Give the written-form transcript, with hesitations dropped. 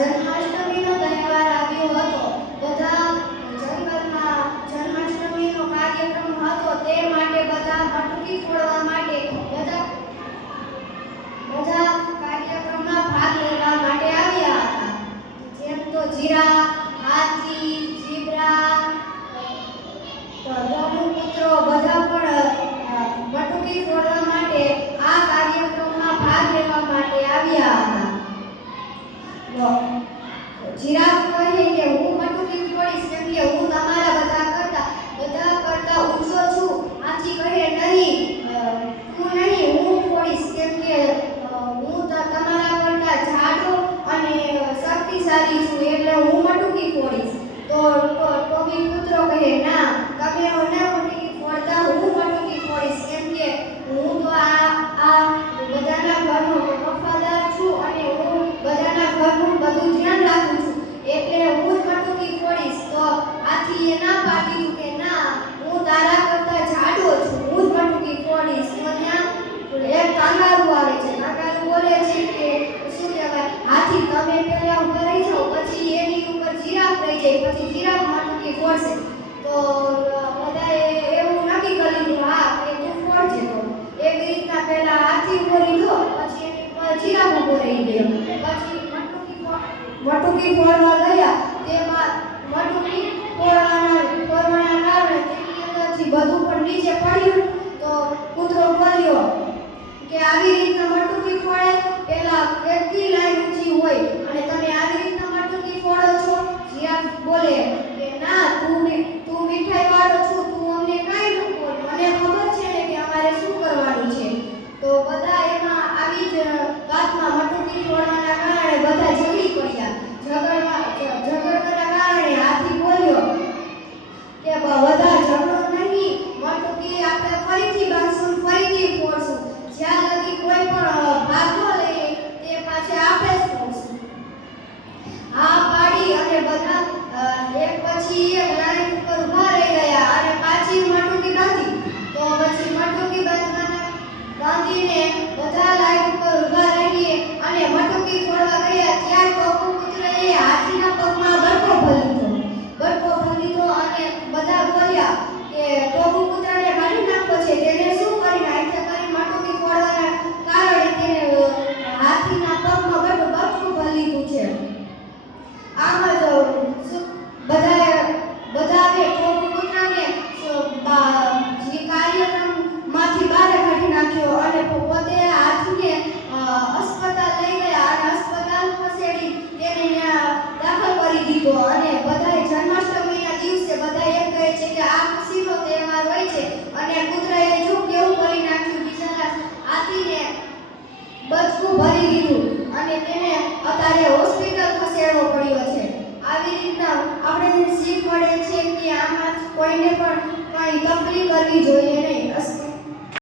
જન્માષ્ટમીનો તહેવાર આવ્યો હતો. બધા જંગલમાં જન્માષ્ટમીનો કાર્યક્રમ હતો, તે માટે બધા મટકી ફોડવા માટે બધા કાર્યક્રમમાં ભાગ લેવા માટે આવ્યા હતા. જેમ તો જીરા, હાથી, ઝીબ્રા, ધનુપુત્રો બધા પણ મટકી ફોડવા માટે આ કાર્યક્રમમાં ભાગ લેવા માટે આવ્યા હતા. જીરાફ કહે કે હું મટકી ફોડીશ કેમ કે હું તમારા બધા કરતા ઊંચો છું. હાથી કહે નહીં, તું નહીં, હું ફોડીશ કેમ કે હું તમારા કરતા જાડો અને શક્તિશાળી છું, એટલે હું મટકી ફોડીશ. તો ટોપી પુત્રો કહે ના, તમે મટકી ફોડતા, હું મટકી ફોડીશ કેમ કે હું તો આ બધાના ઘરનો વફાદાર છું અને હું બધાના ઘરનું બધું ધ્યાન રાખું છું, એટલે હું જ મટકી ફોડીશ. તો હાથીએ ના પાડી કે ના, હું તારા કરતા જાડો છું, હું જ મટકી ફોડીશ. તો ત્યાં એક કાંગારૂ આવે છે. કાંગારૂ બોલે છે કે શું કહેવાય, હાથી તમે પહેલા ઉભા રહી જાઓ, પછી એની ઉપર જીરાફ રહી જાય, પછી જીરાફ મટકી ફોડશે. તો બધાએ એવું નક્કી કરી લીધું, હા કે તું ફોડજે. તો એવી રીતના પહેલા હાથી ઉભો રહ્યો, પછી એની ઉપર જીરાફ ઉભો રહી ગયો. પછી મટકી ફોડવા ગયા, તેમાં મટકી ફોડવાના કારણે તેની અંદરથી બધું પણ નીચે પડ્યું. તો કૂતરો બોલ્યો કે આવી રીતના મટકી ફોડે, પેલા કેટલી લાઈન ઊંચી હોય અને તમે આવી રીતના મટકી ફોડો છો. જીરાફ બોલે કે ના, તું મીઠાઈ વાળો છું, તું અમને કાંઈ ન બોલ, મને ખબર છે ને કે અમારે શું કરવાનું છે. તો બધા એમાં આવી જ વાતમાં મટકી ફોડવાના કારણે બધા ઝઘડી પડ્યા. ઝઘડવાના કારણે હાથી બોલ્યો કે બધા ઝઘડો નહીં, મટકી આપણે ફરીથી બાંધશું, ફરીથી ફોડશું, જ્યાં લગી કોઈ પણ ભાગ ન લઈએ તે પાછે આપણે જ ફોડશું. આ પાડી અને બધા એક પછી એક લાઈન ઉપર ઊભા રહી ગયા અને પાછી મટકી બાંધી. તો પછી મટકી બાંધીને બધા લાઈન ઉપર ઊભા રહીએ અને મટકી ફોડવા ગયા. ત્યાં ટોપુ પુત્રએ હાથીના પગમાં બરકો ભરી દીધો અને બધા બોલ્યા કે ટોપુ પુત્રને મારી નાખવો છે, તેને શું કરી નાખ્યા કરી મટકી ફોડવાના કારણે તેને હાથીના પગમાં બરકો ભરી લીધું છે. આમ જ બધાએ ટોપુ પુત્રને જે કાર્યક્રમમાંથી બહાર કાઢી નાખ્યો અને પોતે હાથીને અસ્પતાલ લઈ ગયા અને અસ્પતાલ ખસેડી તેને દાખલ કરી દીધો. અને બધાએ જન્માષ્ટમીના દિવસે બધા એમ કહે છે કે આ ખુશીનો તહેવાર હોય છે અને કૂતરાએ જો કેવું કરી નાખ્યું, બિચારા હાથીને બચકું ભરી દીધું અને તેને અત્યારે હોસ્પિટલ ખસેડવો પડ્યો છે. આવી રીતના આપણે શીખ મળે છે કે આમાં કોઈને પણ કંઈ તકલીફ કરવી જોઈએ નહીં.